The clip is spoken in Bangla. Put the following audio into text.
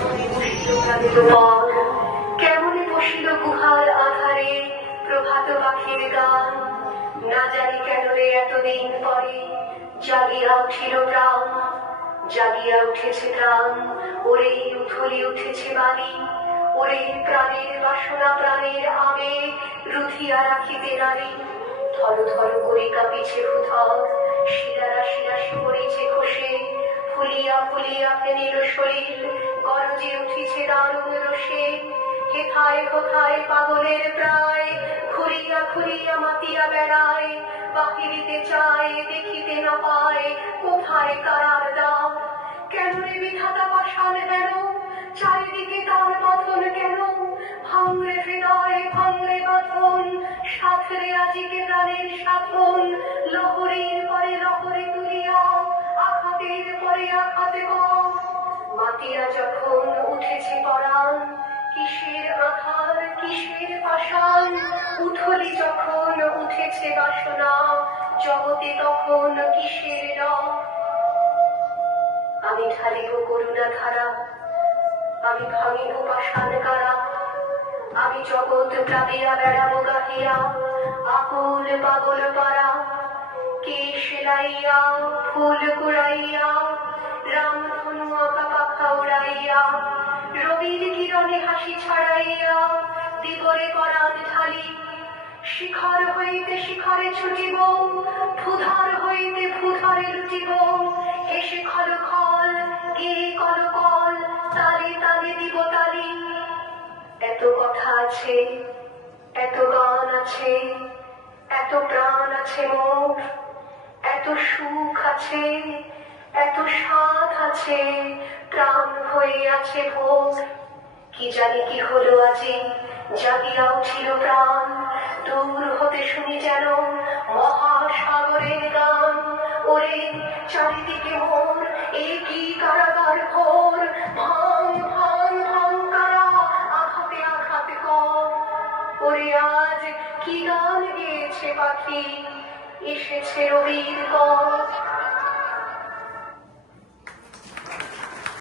কেমনে বসিল প্রাণিত পর, কেমনে বসিল গুহার আধারে প্রভাত পাখির গান। না জানি কেন রে এতদিন পরে জাগিয়া উঠিল প্রাণ, জাগিয়া উঠেছে প্রাণ। ওরে উথলি উঠেছে বাণী, ওরে প্রাণের বাসনা প্রাণের আবেগ রুধিয়া রাখিতে নারী। থর থর করে কাঁপিছে ভূধর, শিরারা শিরাশি পড়েছে খসে, ফুলিয়া ফুলিয়া ফেনিল শরীর, গরজে উঠিছে দারুণ রোষে। হেথায় কোথায় পাগলের প্রায়, ঘুরিয়া ঘুরিয়া মাতিয়া বেড়ায়। বাহিরিতে চায় দেখিতে না পায়, কোথায় কারার দ্বার। কেন রে বিধাতা পাষাণ হেন, চারিদিকে তার পথন কেন। ভাঙরে হৃদয় ভাঙরে বাঁধন, সাথরে আজিকে প্রাণের সাধন। লহরীর পরে লহরী তুলিয়া, আঘাতের পরে আঘাতে কর। মাতিয়া যখন উঠেছে পরাণ, কিসের আধার কিসের পাষাণ। উথলি যখন উঠেছে বাসনা, জগতে তখন কিসের ডর। আমি ঢালিব করুণা ধারা, আমি ভাঙিব পাষাণ কারা। আমি জগৎ প্রাপিয়া বেড়াবো গাহিয়া, আকুল পাগল পারা। কেশ লাইয়া ফুল কুড়াইয়া, রামধনু আঁকা পাখা উড়াইয়া। রবির কিরণে হাসি ছড়াইয়া, দিগরে করাত ঢালি। শিখর হইতে শিখরে ছুটিব, ভূধর হইতে ভূধরে লুটিব। হেসে খল খল গেয়ে কল কল, তালে তালে দিব তালি। এত কথা আছে, এত গান আছে, এত প্রাণ আছে মোর। এত সুখ আছে, এত সাধ আছে, প্রাণ হয়ে আছে ভোর। কি জানি কি হলো আজি, জাগিয়া উঠিল প্রাণ। দূর হতে শুনি যেন মহাসাগরের গান। ওরে চারিদিকে মোর এ কি কারাগার ঘোর। ভাঙ ভাঙ ভাঙ কারা, আঘাতে আঘাতে কর। ওরে আজ কি গান গেয়েছে পাখি, এসেছে রবির পথ।